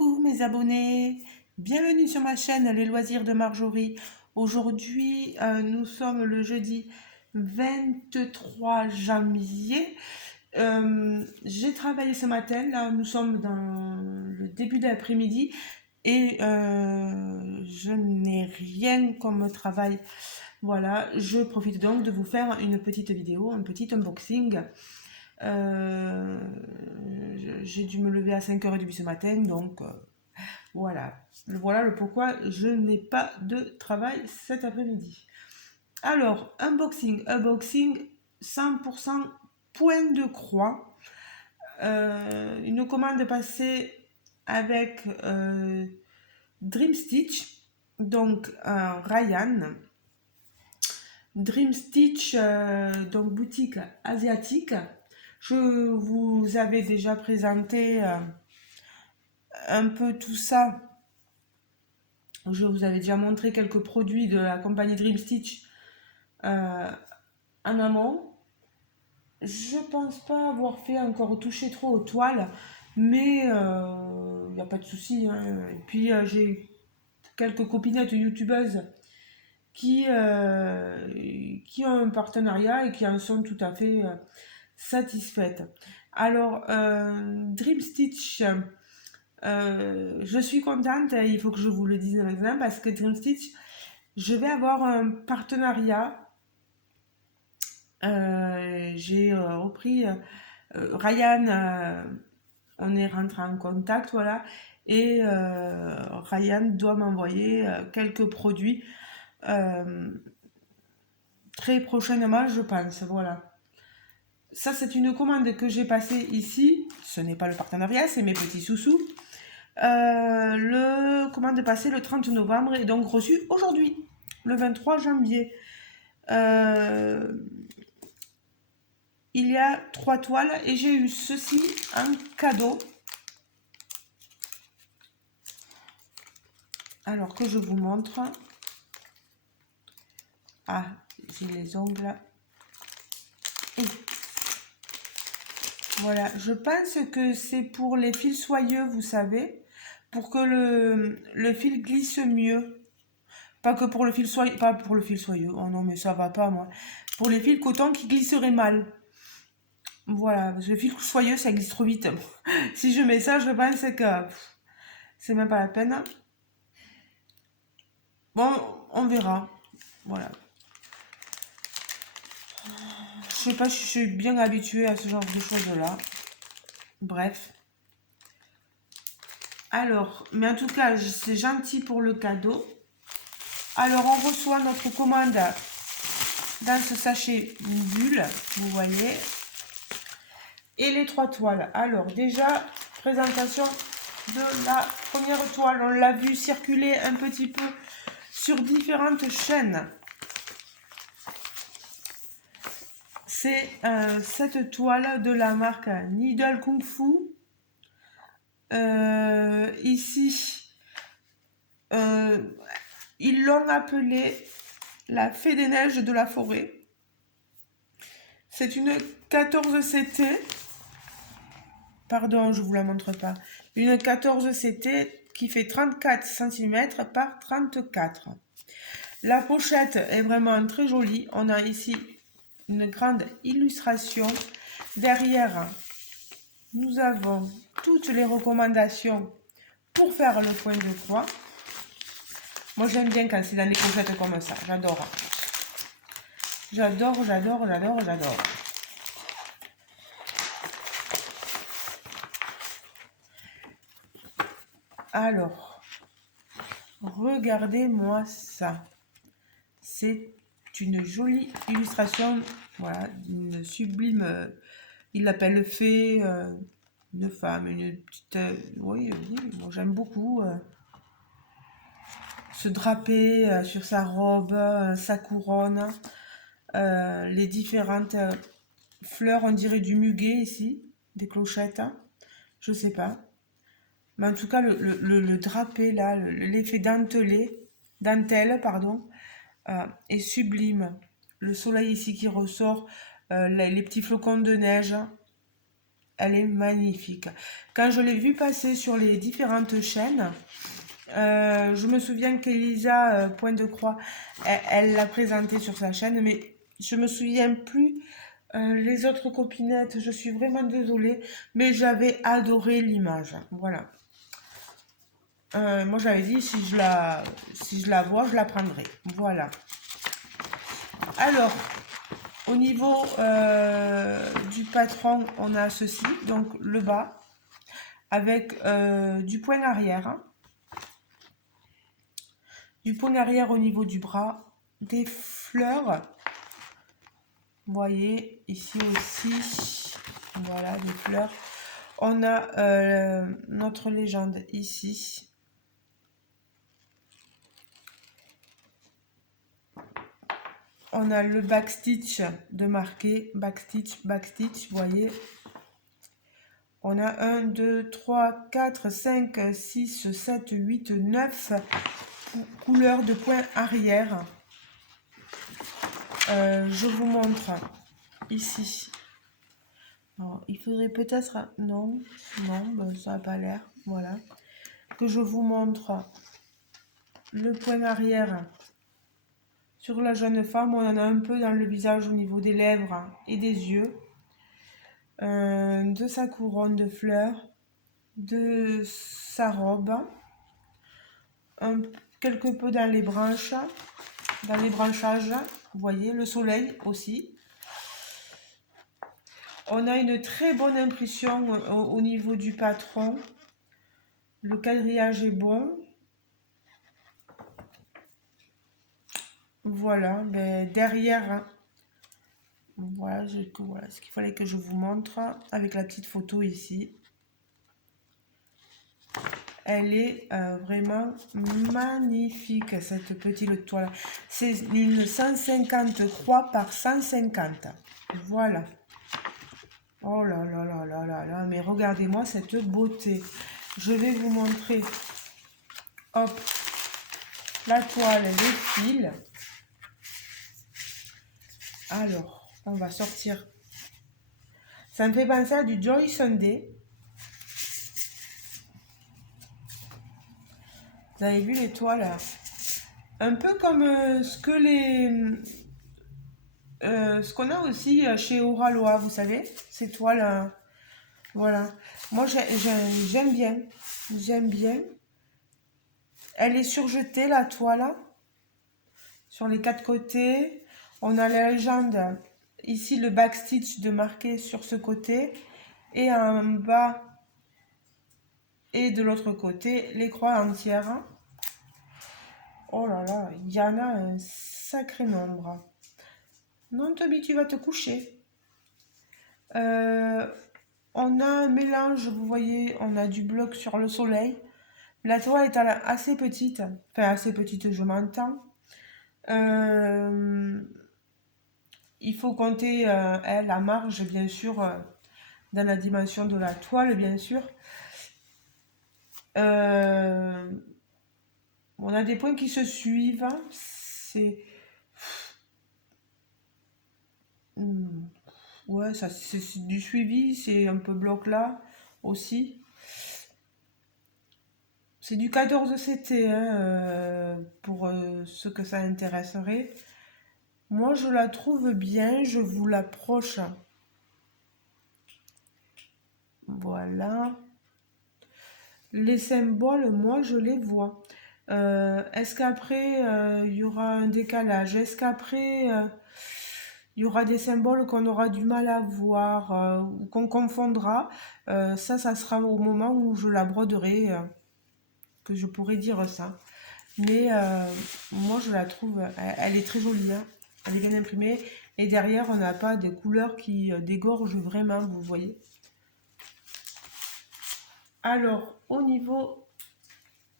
Coucou mes abonnés, bienvenue sur ma chaîne Les Loisirs de Marjorie. Aujourd'hui, nous sommes le jeudi 23 janvier. J'ai travaillé ce matin, là nous sommes dans le début d'après-midi et je n'ai rien comme travail. Voilà, je profite donc de vous faire une petite vidéo, un petit unboxing. Euh, j'ai dû me lever à 5h30 ce matin, donc voilà. Voilà le pourquoi je n'ai pas de travail cet après-midi. Alors, unboxing 100% point de croix. Une commande passée avec Dream Stitch, donc Ryan. Dream Stitch, donc boutique asiatique. Je vous avais déjà présenté un peu tout ça. Je vous avais déjà montré quelques produits de la compagnie Dream Stitch en amont. Je pense pas avoir fait encore toucher trop aux toiles, mais il n'y a pas de souci, hein. Et puis j'ai quelques copinettes youtubeuses qui ont un partenariat et qui en sont tout à fait satisfaites. Alors, Dream Stitch, je suis contente, il faut que je vous le dise maintenant, parce que Dream Stitch, je vais avoir un partenariat. J'ai repris Ryan, on est rentré en contact, voilà, et Ryan doit m'envoyer quelques produits euh, très prochainement, je pense, voilà. Ça, c'est une commande que j'ai passée ici. Ce n'est pas le partenariat, c'est mes petits sous-sous. Le commande passée le 30 novembre et donc reçu aujourd'hui, le 23 janvier. Euh, il y a 3 toiles et j'ai eu ceci en cadeau. Alors que je vous montre. Ah, j'ai les ongles. Et voilà, je pense que c'est pour les fils soyeux, vous savez, pour que le fil glisse mieux. Pas que pour le fil soyeux, pas pour le fil soyeux. Oh non, mais ça va pas, moi. Pour les fils coton qui glisseraient mal. Voilà, parce que le fil soyeux, ça glisse trop vite. Si je mets ça, je pense que c'est même pas la peine. Bon, on verra. Voilà. Je sais pas, je suis bien habituée à ce genre de choses-là. Bref. Alors, mais en tout cas, c'est gentil pour le cadeau. Alors, on reçoit notre commande dans ce sachet bulle, vous voyez. Et les 3 toiles. Alors, déjà, présentation de la première toile. On l'a vu circuler un petit peu sur différentes chaînes. C'est cette toile de la marque Needle Kung Fu. Ici, ils l'ont appelée la Fée des Neiges de la forêt. C'est une 14 CT. Pardon, je ne vous la montre pas. Une 14 CT qui fait 34 cm par 34. La pochette est vraiment très jolie. On a ici une grande illustration. Derrière, nous avons toutes les recommandations pour faire le point de croix. Moi, j'aime bien quand c'est dans des pochettes comme ça. J'adore. J'adore, j'adore, j'adore, j'adore. Alors, regardez-moi ça. C'est une jolie illustration, voilà, d'une sublime, il l'appelle fée, une femme, une petite, oui, moi j'aime beaucoup se draper sur sa robe, sa couronne, les différentes fleurs, on dirait du muguet ici, des clochettes, hein, je sais pas. Mais en tout cas, le drapé là, l'effet dentelle, pardon, est sublime. Le soleil ici qui ressort, les petits flocons de neige, elle est magnifique. Quand je l'ai vue passer sur les différentes chaînes, je me souviens qu'Elisa Point de Croix, elle l'a présentée sur sa chaîne, mais je me souviens plus les autres copinettes. Je suis vraiment désolée, mais j'avais adoré l'image. Voilà. Moi, j'avais dit si je la vois, je la prendrai. Voilà. Alors, au niveau du patron, on a ceci, donc le bas, avec du point arrière. Hein. Du point arrière au niveau du bras, des fleurs. Vous voyez, ici aussi, voilà, des fleurs. On a notre légende ici. On a le backstitch de marqué, backstitch, backstitch, vous voyez. On a 1, 2, 3, 4, 5, 6, 7, 8, 9 couleurs de point arrière. Je vous montre ici. Alors, il faudrait peut-être... Non, ben, ça n'a pas l'air. Voilà. Que je vous montre le point arrière. Sur la jeune femme, on en a un peu dans le visage au niveau des lèvres et des yeux. De sa couronne de fleurs. De sa robe. Quelque peu dans les branches. Dans les branchages. Vous voyez, le soleil aussi. On a une très bonne impression au niveau du patron. Le quadrillage est bon. Voilà, mais derrière, voilà, voilà ce qu'il fallait que je vous montre avec la petite photo ici. Elle est vraiment magnifique, cette petite toile. C'est une 153 par 150. Voilà. Oh là là là là là là, mais regardez-moi cette beauté. Je vais vous montrer, hop, la toile, les fils. Alors, on va sortir. Ça me fait penser à du Joy Sunday. Vous avez vu les toiles? Un peu comme ce qu'on a aussi chez Oralois, vous savez, ces toiles. Voilà. Moi, j'aime bien. J'aime bien. Elle est surjetée, la toile, sur les quatre côtés. On a la légende, ici, le backstitch de marqué sur ce côté. Et en bas et de l'autre côté, les croix entières. Oh là là, il y en a un sacré nombre. Non, Toby, tu vas te coucher. On a un mélange, vous voyez, on a du bloc sur le soleil. La toile est assez petite. Enfin, assez petite, je m'entends. Il faut compter la marge, bien sûr, dans la dimension de la toile, bien sûr. On a des points qui se suivent. C'est... Ouais, ça, c'est du suivi, c'est un peu bloc là aussi. C'est du 14 CT hein, pour ceux que ça intéresserait. Moi, je la trouve bien, je vous l'approche. Voilà. Les symboles, moi, je les vois. Est-ce qu'après, il y aura un décalage? Est-ce qu'après, il y aura des symboles qu'on aura du mal à voir ou qu'on confondra? Ça sera au moment où je la broderai que je pourrais dire ça. Mais moi, je la trouve, elle est très jolie. Hein. Elle est bien imprimée. Et derrière, on n'a pas des couleurs qui dégorgent vraiment, vous voyez. Alors, au niveau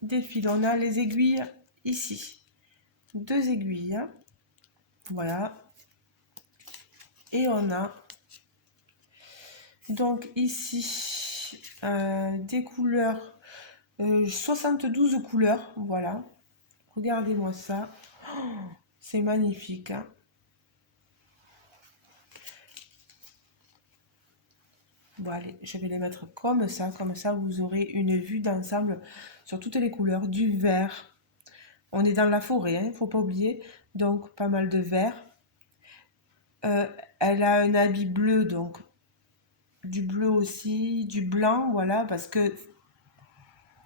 des fils, on a les aiguilles ici. 2 aiguilles. Hein. Voilà. Et on a donc ici des couleurs, 72 couleurs. Voilà. Regardez-moi ça. Oh, c'est magnifique. Hein. Bon, allez, je vais les mettre comme ça vous aurez une vue d'ensemble sur toutes les couleurs, du vert. On est dans la forêt, hein, faut pas oublier, donc pas mal de vert. Euh, Elle a un habit bleu, donc du bleu aussi, du blanc, voilà, parce que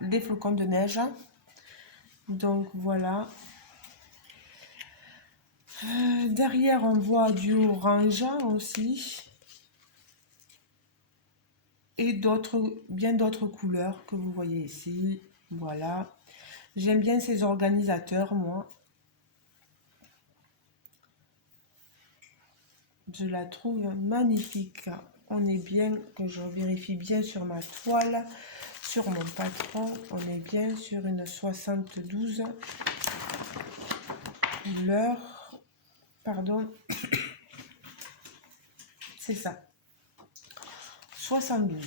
des flocons de neige. Donc voilà. Derrière, on voit du orange aussi. Et bien d'autres couleurs que vous voyez ici. Voilà. J'aime bien ces organisateurs, moi. Je la trouve magnifique. On est bien, que je vérifie bien sur ma toile, sur mon patron. On est bien sur une 72 couleurs. Pardon. C'est ça. 72.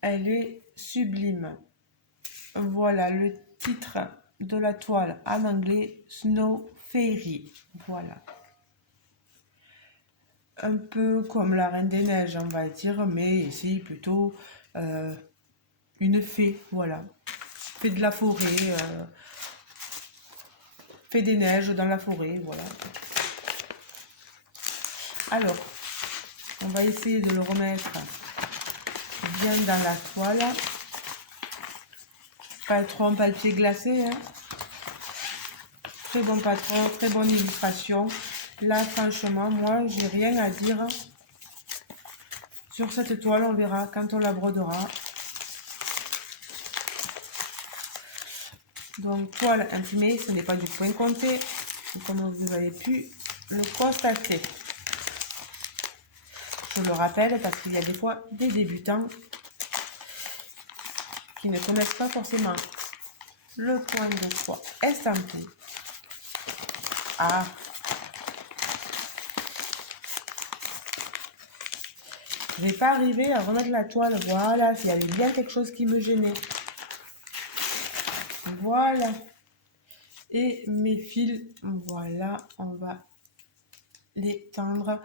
Elle est sublime. Voilà le titre de la toile en anglais, Snow Fairy. Voilà. Un peu comme la Reine des Neiges, on va dire, mais ici plutôt une fée. Voilà. Fée de la forêt, fée des neiges dans la forêt. Voilà. Alors, on va essayer de le remettre bien dans la toile. Patron papier glacé, hein. Très bon patron, très bonne illustration. Là, franchement, moi, j'ai rien à dire sur cette toile. On verra quand on la brodera. Donc, toile imprimée, ce n'est pas du point compté, comme vous avez pu le constater. Je le rappelle parce qu'il y a des fois des débutants qui ne connaissent pas forcément le point de croix estampé. Ah, je vais pas arriver à remettre la toile. Voilà, s'il y avait bien quelque chose qui me gênait. Voilà. Et mes fils, voilà, on va les tendre.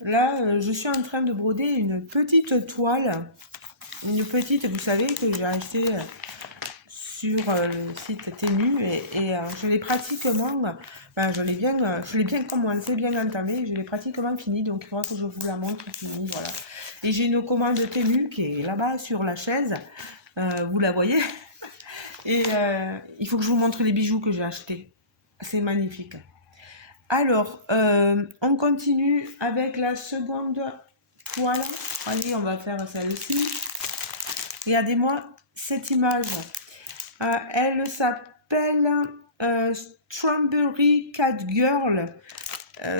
Là, je suis en train de broder une petite toile. Une petite, vous savez, que j'ai achetée sur le site Temu et je l'ai pratiquement, ben, je l'ai bien commencé, bien entamé, je l'ai pratiquement fini, donc il faudra que je vous la montre finie, voilà. Et j'ai une commande Temu qui est là-bas sur la chaise, vous la voyez, et il faut que je vous montre les bijoux que j'ai achetés, c'est magnifique. Alors, on continue avec la seconde toile, allez, on va faire celle-ci. Regardez-moi cette image. Elle s'appelle Strawberry Cat Girl.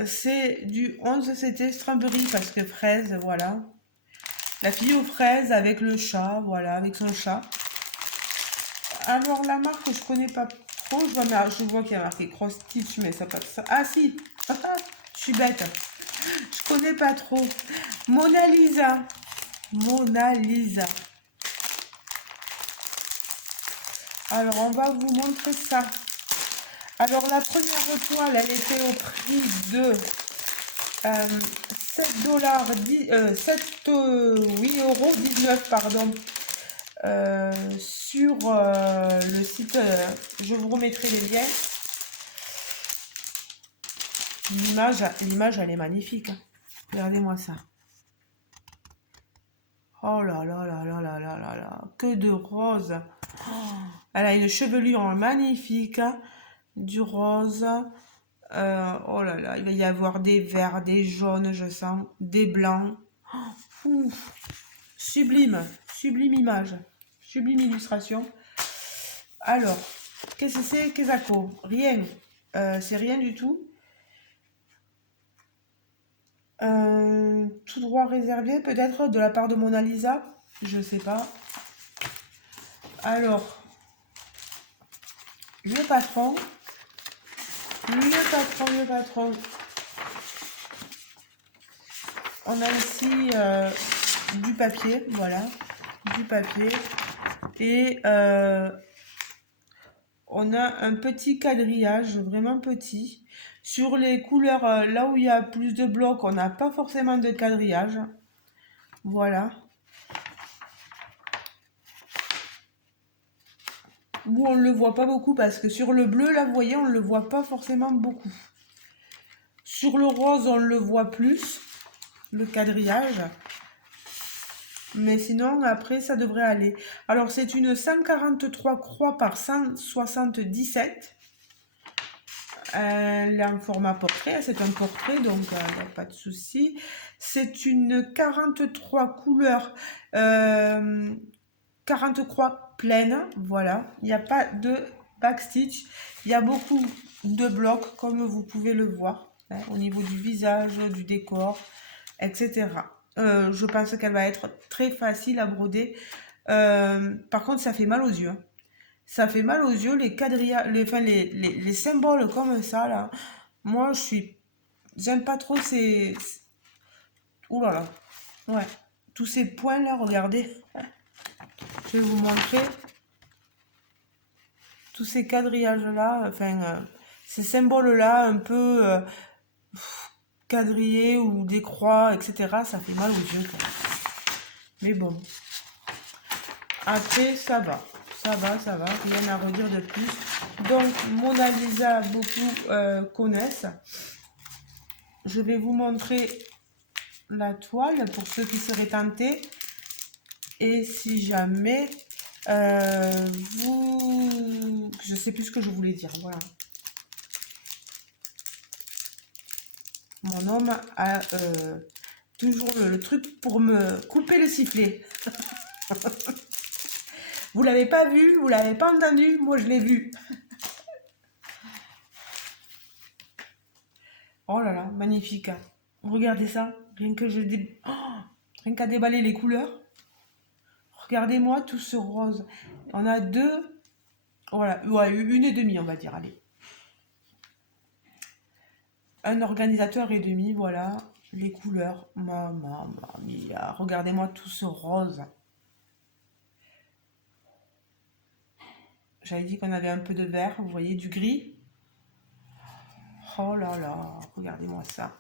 C'est du 11, c'était Strawberry parce que fraise, voilà. La fille aux fraises avec le chat, voilà, avec son chat. Alors la marque, je connais pas trop. Je vois qu'il y a marqué Cross Stitch, mais ça passe ça. Ah si, je suis bête. Je connais pas trop. Mona Lisa. Mona Lisa. Alors, on va vous montrer ça. Alors, la première toile, elle était au prix de 7 dollars, 7, oui, euros 19, pardon. Sur le site, je vous remettrai les liens. L'image, elle est magnifique. Regardez-moi ça. Oh là là là là là là là là. Que de rose. Elle a une chevelure magnifique. Du rose. Oh là là, il va y avoir des verts, des jaunes, je sens, des blancs. Ouf, sublime, sublime image, sublime illustration. Alors, qu'est-ce que c'est, Kezako? Rien, c'est rien du tout. Tout droit réservé, peut-être de la part de Mona Lisa, je sais pas. Alors, le patron. Le patron. On a ici du papier, voilà, du papier. Et on a un petit quadrillage, vraiment petit. Sur les couleurs, là où il y a plus de blocs, on n'a pas forcément de quadrillage. Voilà. Où on ne le voit pas beaucoup parce que sur le bleu, là, vous voyez, on ne le voit pas forcément beaucoup. Sur le rose, on le voit plus, le quadrillage. Mais sinon, après, ça devrait aller. Alors, c'est une 143 croix par 177. Elle est en format portrait. C'est un portrait, donc il n'y a pas de souci. C'est une 43 couleurs. 40 croix pleines. Voilà. Il n'y a pas de backstitch. Il y a beaucoup de blocs, comme vous pouvez le voir, hein, au niveau du visage, du décor, etc. Je pense qu'elle va être très facile à broder. Par contre, ça fait mal aux yeux, hein. Ça fait mal aux yeux, les quadrillages, les symboles comme ça, là. Moi, j'aime pas trop ces... Ouh là là. Ouais. Tous ces points là, regardez. Je vais vous montrer. Tous ces quadrillages là, ces symboles là, un peu quadrillés ou des croix, etc. Ça fait mal aux yeux, quoi. Mais bon. Après, ça va. Ça va. Rien à redire de plus. Donc, Mona Lisa, beaucoup connaissent. Je vais vous montrer la toile pour ceux qui seraient tentés. Et si jamais je sais plus ce que je voulais dire. Voilà. Mon homme a toujours le truc pour me couper le sifflet. Vous l'avez pas vu, vous l'avez pas entendu, moi je l'ai vu. Oh là là, magnifique. Regardez ça, rien que rien qu'à déballer les couleurs. Regardez-moi tout ce rose. On a deux, voilà, ouais, une et demie, on va dire, allez. Un organisateur et demi, voilà, les couleurs. Mamma mia, regardez-moi tout ce rose. J'avais dit qu'on avait un peu de vert, vous voyez, du gris. Oh là là, regardez-moi ça.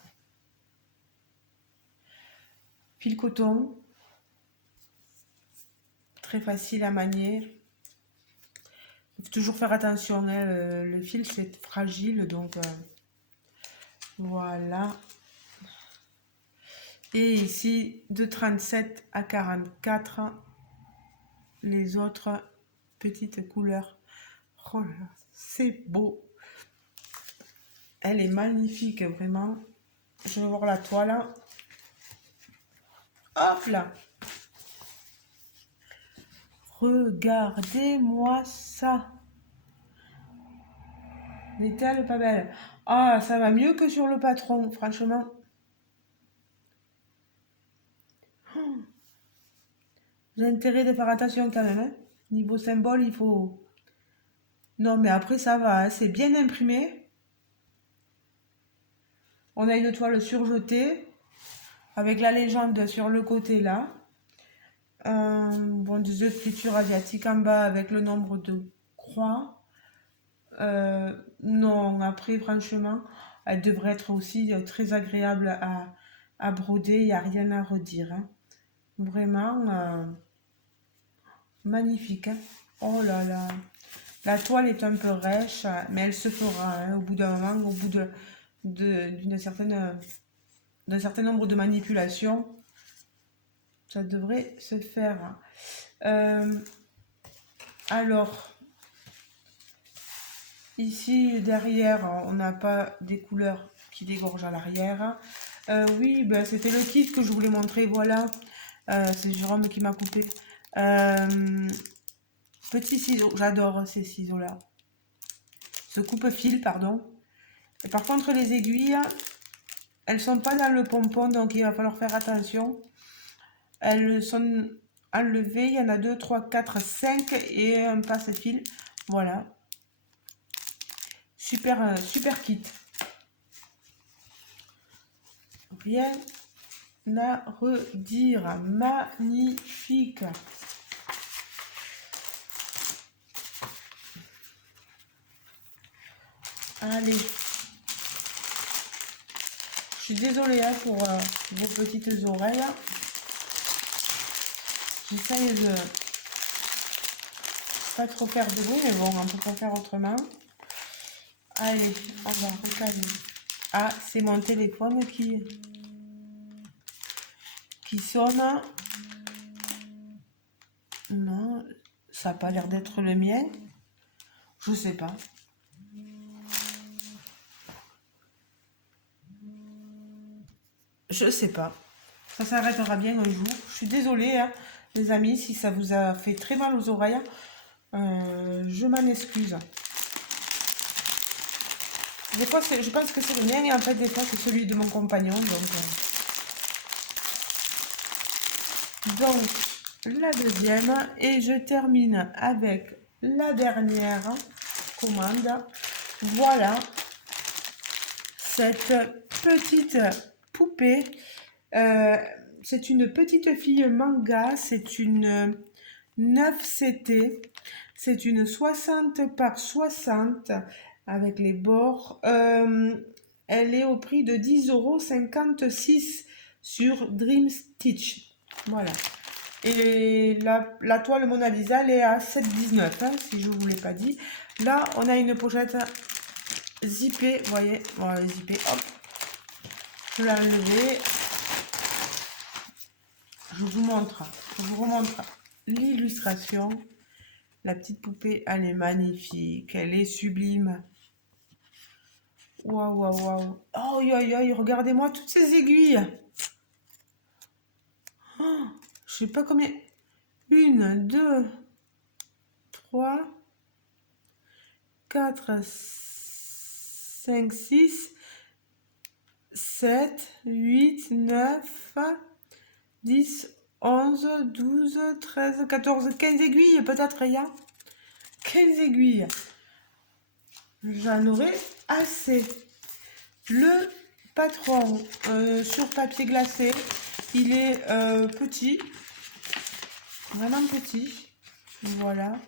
Fil coton. Très facile à manier. Il faut toujours faire attention, hein, le fil c'est fragile, donc voilà. Et ici, de 37 à 44, les autres petites couleurs. Oh là là, c'est beau. Elle est magnifique, vraiment. Je vais voir la toile. Hop là. Regardez-moi ça. N'est-elle pas belle? Ah, ça va mieux que sur le patron, franchement. J'ai intérêt de faire attention quand même, hein. Niveau symbole, il faut... Non, mais après, ça va, hein, c'est bien imprimé. On a une toile surjetée, avec la légende sur le côté là. Bon, des écritures asiatiques en bas avec le nombre de croix. Non, après, franchement, elle devrait être aussi très agréable à broder. Il n'y a rien à redire, hein. Vraiment magnifique, hein. Oh là là. La toile est un peu rêche, mais elle se fera, hein, au bout d'un moment, au bout d'un certain nombre de manipulations. Ça devrait se faire. Alors, ici, derrière, on n'a pas des couleurs qui dégorgent à l'arrière. Oui, ben, c'était le kit que je voulais montrer, voilà. C'est Jérôme qui m'a coupé. Petits ciseaux, j'adore ces ciseaux-là. Ce coupe-fil, pardon. Et par contre, les aiguilles, elles sont pas dans le pompon, donc il va falloir faire attention. Elles sont enlevées, il y en a 2, 3, 4, 5 et un passe-fil. Voilà. Super, super kit. Rien à redire. Magnifique. Allez. Je suis désolée, hein, pour vos petites oreilles. J'essaye de pas trop faire de bruit, mais bon, on peut pas faire autrement. Allez, on va recaler. Ah, c'est mon téléphone qui sonne. Non, ça n'a pas l'air d'être le mien. Je sais pas. Je sais pas. Ça s'arrêtera bien un jour. Je suis désolée, hein, les amis, si ça vous a fait très mal aux oreilles. Je m'en excuse. Des fois, je pense que c'est le mien et en fait, des fois, c'est celui de mon compagnon. Donc, la deuxième. Et je termine avec la dernière commande. Voilà cette petite poupée. C'est une petite fille manga. C'est une 9CT. C'est une 60 par 60 avec les bords. Elle est au prix de 10,56 € sur Dream Stitch. Voilà. Et la toile Mona Lisa, elle est à 7,19 €, hein, si je ne vous l'ai pas dit. Là, on a une pochette zippée. Vous voyez, voilà, zippée. Hop. Je l'ai enlevée. Je vous remontre l'illustration. La petite poupée, elle est magnifique. Elle est sublime. Waouh, waouh, waouh. Oh, regardez-moi toutes ces aiguilles. Oh, je sais pas combien. 1, 2, 3, 4, 5, 6, 7, 8, 9, 10, 11, 12, 13, 14, 15 aiguilles peut-être, il y a 15 aiguilles. J'en aurai assez. Le patron sur papier glacé, il est petit, vraiment petit. Voilà.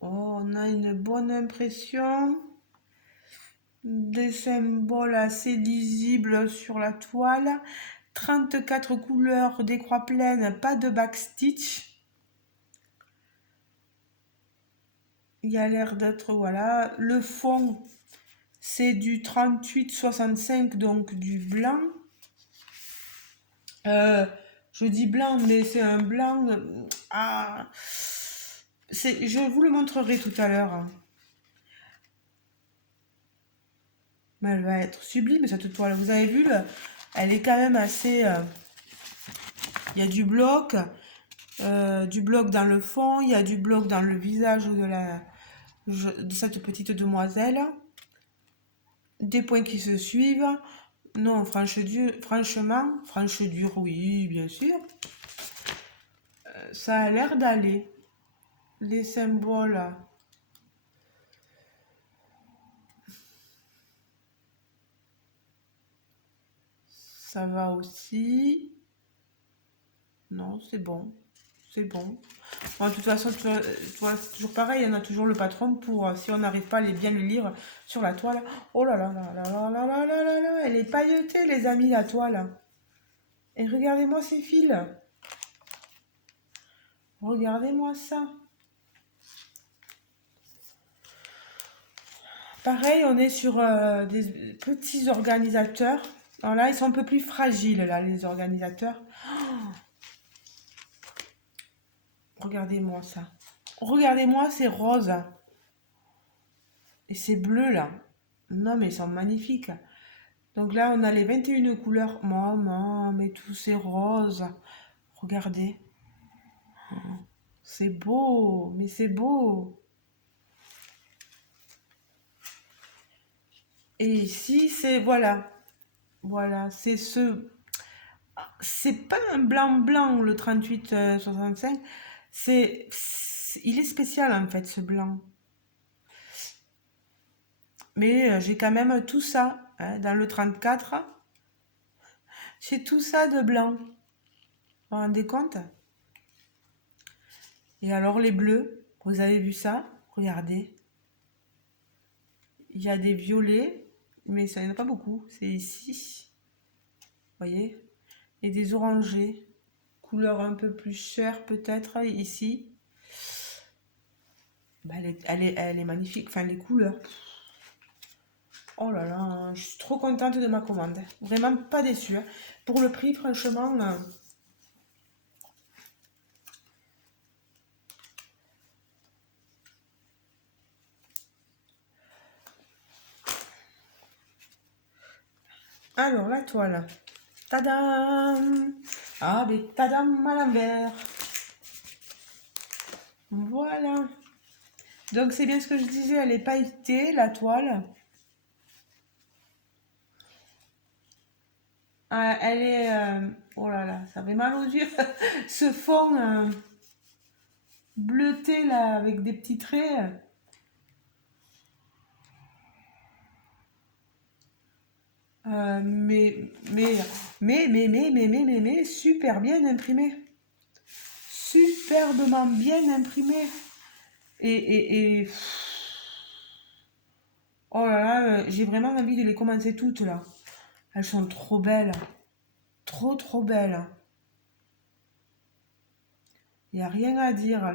Oh, on a une bonne impression. Des symboles assez lisibles sur la toile. 34 couleurs, des croix pleines, pas de backstitch. Il y a l'air d'être, voilà. Le fond, c'est du 38-65, donc du blanc. Je dis blanc, mais c'est un blanc. Ah, je vous le montrerai tout à l'heure. Mais elle va être sublime cette toile. Vous avez vu, elle est quand même assez. Il y a du bloc dans le fond, il y a du bloc dans le visage de cette petite demoiselle. Des points qui se suivent. Non, franchement, franche dur, oui, bien sûr. Ça a l'air d'aller. Les symboles. Ça va aussi. Non, c'est bon. C'est bon. Bon, de toute façon, c'est toujours pareil. Il y en a toujours le patron pour, si on n'arrive pas à bien le lire sur la toile. Oh là là là là là là là là là là. Elle est pailletée, les amis, la toile. Et regardez-moi ces fils. Regardez-moi ça. Pareil, on est sur des petits organisateurs. Alors là, ils sont un peu plus fragiles, là, les organisateurs. Regardez-moi ça. Regardez-moi ces roses. Et ces bleus, là. Non, mais ils sont magnifiques. Donc là, on a les 21 couleurs. Maman, mais tous ces roses. Regardez. C'est beau, mais c'est beau. Et ici, c'est, voilà. Voilà, c'est pas un blanc blanc, le 38-65. Il est spécial, en fait, ce blanc. Mais j'ai quand même tout ça, hein, dans le 34. J'ai tout ça de blanc. Vous vous rendez compte? Et alors les bleus, vous avez vu ça? Regardez. Il y a des violets, mais ça n'y en a pas beaucoup. C'est ici, vous voyez. Et des orangés, couleur un peu plus chère peut-être ici. Bah, elle est magnifique, enfin les couleurs. Oh là là, je suis trop contente de ma commande. Vraiment pas déçue, hein. Pour le prix, franchement. Alors, la toile. Tadam! Ah, mais tadam à l'envers. Voilà. Donc, c'est bien ce que je disais, elle est pailletée, la toile. Ah, elle est. Oh là là, ça fait mal aux yeux. Ce fond bleuté, là, avec des petits traits. Mais, super bien imprimé. Superbement bien imprimé. Et oh là là, j'ai vraiment envie de les commencer toutes là. Elles sont trop belles. Trop, trop belles. Il n'y a rien à dire.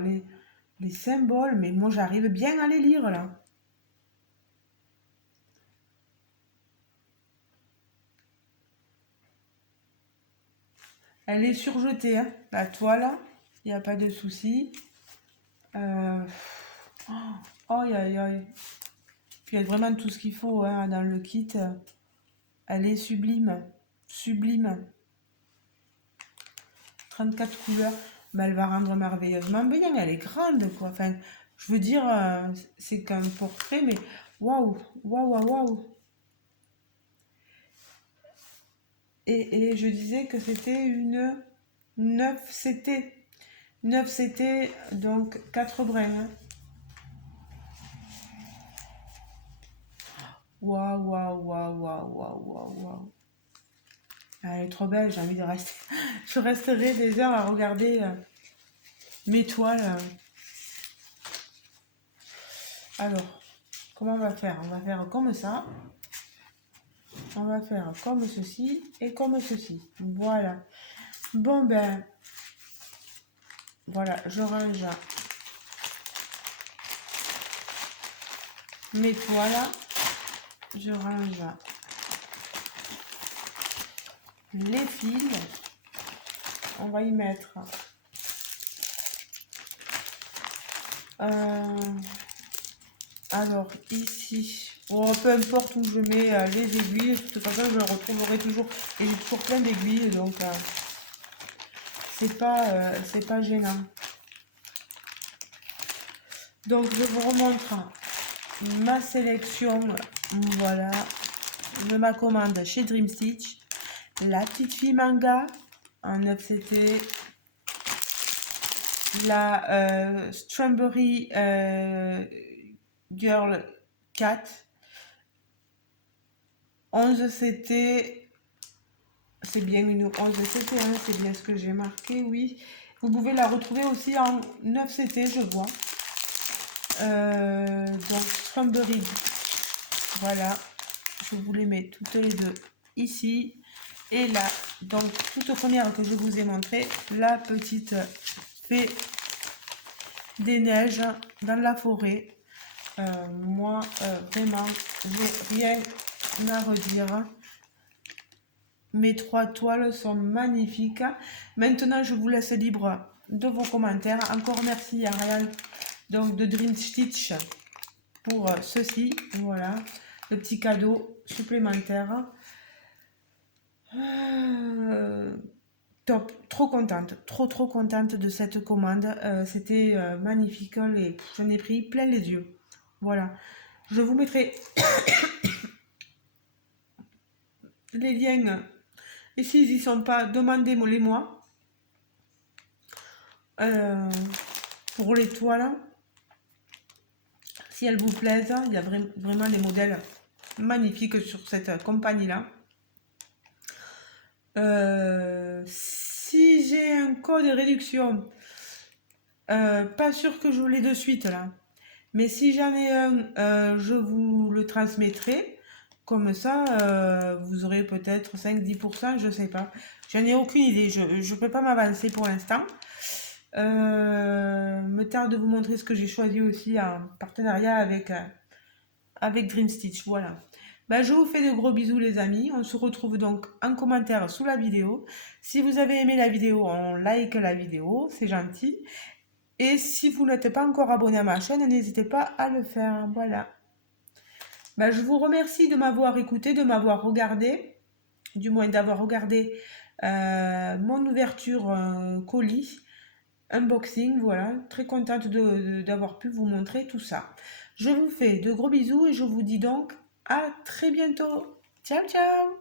Les symboles, mais moi j'arrive bien à les lire là. Elle est surjetée, hein, la toile. Il n'y a pas de souci. Euh... Oh, aïe, aïe, aïe. Puis il y a vraiment tout ce qu'il faut hein, dans le kit. Elle est sublime. Sublime. 34 couleurs. Mais elle va rendre merveilleusement bien. Elle est grande, quoi. Enfin, je veux dire, c'est qu'un portrait, mais waouh, waouh, waouh, waouh. Et je disais que c'était une 9 CT. 9 CT, donc 4 brins, hein. Waouh, waouh, waouh, waouh, waouh, waouh, waouh. Elle est trop belle, j'ai envie de rester. Je resterai des heures à regarder mes toiles. Alors, comment on va faire? On va faire comme ça. On va faire comme ceci et comme ceci. Voilà. Bon ben, voilà, je range mes toiles. Je range les fils. On va y mettre alors ici, oh, peu importe où je mets les aiguilles, de toute façon je retrouverai toujours, et j'ai toujours plein d'aiguilles, donc c'est pas gênant. Donc je vous remontre ma sélection, voilà, de ma commande chez Dream Stitch. La petite fille manga en 9CT, la Strawberry Girl 4, 11CT, c'est bien une 11CT, hein, c'est bien ce que j'ai marqué, oui. Vous pouvez la retrouver aussi en 9CT, je vois. Donc Strawberry, voilà, je vous les mets toutes les deux ici. Et là, donc toute première que je vous ai montré, la petite fée des neiges dans la forêt. Moi, vraiment, j'ai rien à redire. Mes 3 toiles sont magnifiques. Maintenant, je vous laisse libre de vos commentaires. Encore merci à Ariane donc de Dream Stitch pour ceci. Voilà, le petit cadeau supplémentaire. Top, trop contente, trop contente de cette commande. C'était magnifique, j'en ai pris plein les yeux. Voilà, je vous mettrai les liens. Et s'ils n'y sont pas, demandez-les-moi. Pour les toiles, si elles vous plaisent, il y a vraiment des modèles magnifiques sur cette compagnie-là. Si j'ai un code de réduction, pas sûr que je l'ai de suite là, Mais si j'en ai un, je vous le transmettrai. Comme ça, vous aurez peut-être 5-10%, je sais pas. J'en ai aucune idée, je ne peux pas m'avancer pour l'instant. Me tarde de vous montrer ce que j'ai choisi aussi en partenariat avec Dream Stitch. Voilà. Ben, je vous fais de gros bisous les amis. On se retrouve donc en commentaire sous la vidéo. Si vous avez aimé la vidéo, on like la vidéo, c'est gentil. Et si vous n'êtes pas encore abonné à ma chaîne, n'hésitez pas à le faire. Voilà. Ben, je vous remercie de m'avoir écouté, de m'avoir regardé, du moins d'avoir regardé mon ouverture colis, unboxing. Voilà, très contente d'avoir pu vous montrer tout ça. Je vous fais de gros bisous et je vous dis donc à très bientôt. Ciao, ciao.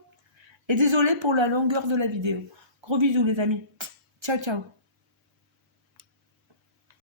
Et désolé pour la longueur de la vidéo. Gros bisous les amis. Ciao, ciao.